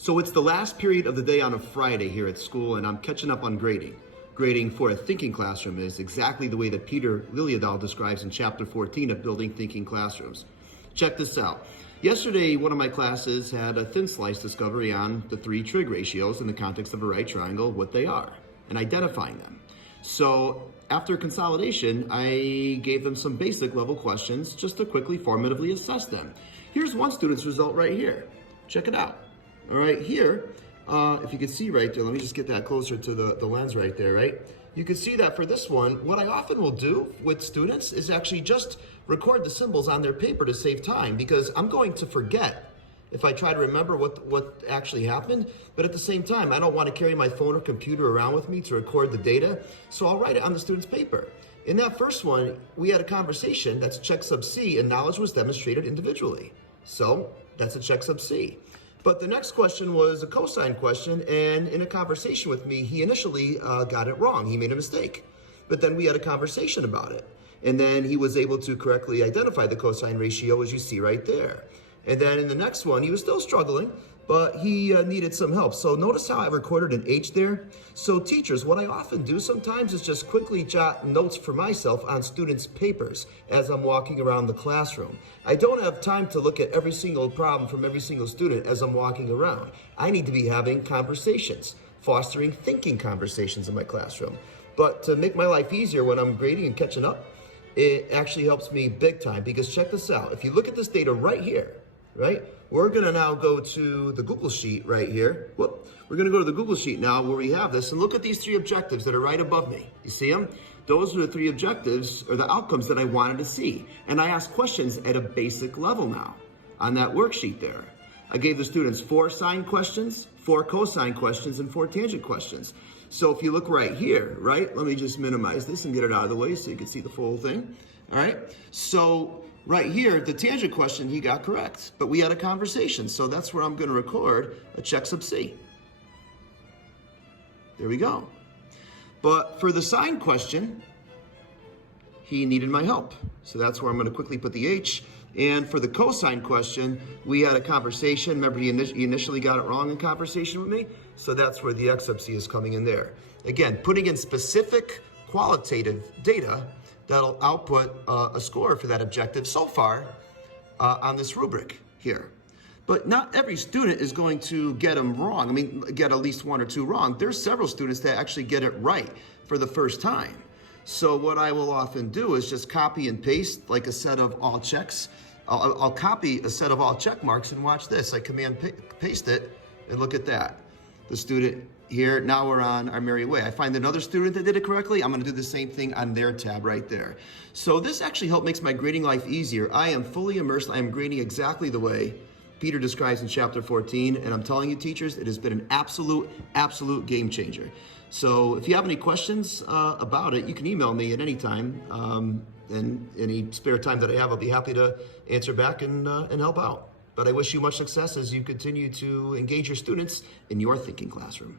So it's the last period of the day on a Friday here at school, and I'm catching up on grading. Grading for a thinking classroom is exactly the way that Peter Liljedahl describes in chapter 14 of Building Thinking Classrooms. Check this out. Yesterday, one of my classes had a thin slice discovery on the three trig ratios in the context of a right triangle, what they are, and identifying them. So after consolidation, I gave them some basic level questions just to quickly formatively assess them. Here's one student's result right here. Check it out. All right, here, if you can see right there, let me just get that closer to the lens right there, right? You can see that for this one, what I often will do with students is actually just record the symbols on their paper to save time, because I'm going to forget if I try to remember what actually happened. But at the same time, I don't want to carry my phone or computer around with me to record the data, so I'll write it on the student's paper. In that first one, we had a conversation, that's check sub C, and knowledge was demonstrated individually. So that's a check sub C. But the next question was a cosine question, and in a conversation with me, he initially got it wrong. He made a mistake. But then we had a conversation about it. And then he was able to correctly identify the cosine ratio, as you see right there. And then in the next one, he was still struggling, but he needed some help. So notice how I recorded an H there? So teachers, what I often do sometimes is just quickly jot notes for myself on students' papers as I'm walking around the classroom. I don't have time to look at every single problem from every single student as I'm walking around. I need to be having conversations, fostering thinking conversations in my classroom. But to make my life easier when I'm grading and catching up, it actually helps me big time, because check this out. If you look at this data right here, right? We're gonna now go to the Google Sheet right here. Whoop. We're gonna go to the Google Sheet now where we have this, and look at these three objectives that are right above me. You see them? Those are the three objectives, or the outcomes that I wanted to see. And I asked questions at a basic level now on that worksheet there. I gave the students 4 sine questions, 4 cosine questions, and 4 tangent questions. So if you look right here, right? Let me just minimize this and get it out of the way so you can see the full thing. All right? So right here, the tangent question he got correct, but we had a conversation, so that's where I'm going to record a check sub C. There we go. But for the sine question, he needed my help, so that's where I'm going to quickly put the H. And for the cosine question, we had a conversation. Remember, he initially got it wrong in conversation with me, so that's where the X sub C is coming in there. Again, putting in specific qualitative data that'll output a score for that objective so far on this rubric here. But not every student is going to get them wrong. I mean, get at least 1 or 2 wrong. There's several students that actually get it right for the first time. So what I will often do is just copy and paste like a set of all checks. I'll copy a set of all check marks, and watch this. I command paste it, and look at that. The student here, now we're on our merry way. I find another student that did it correctly, I'm gonna do the same thing on their tab right there. So this actually helps makes my grading life easier. I am fully immersed, I am grading exactly the way Peter describes in chapter 14, and I'm telling you teachers, it has been an absolute game changer. So if you have any questions about it, you can email me at any time, and any spare time that I have, I'll be happy to answer back and help out. But I wish you much success as you continue to engage your students in your thinking classroom.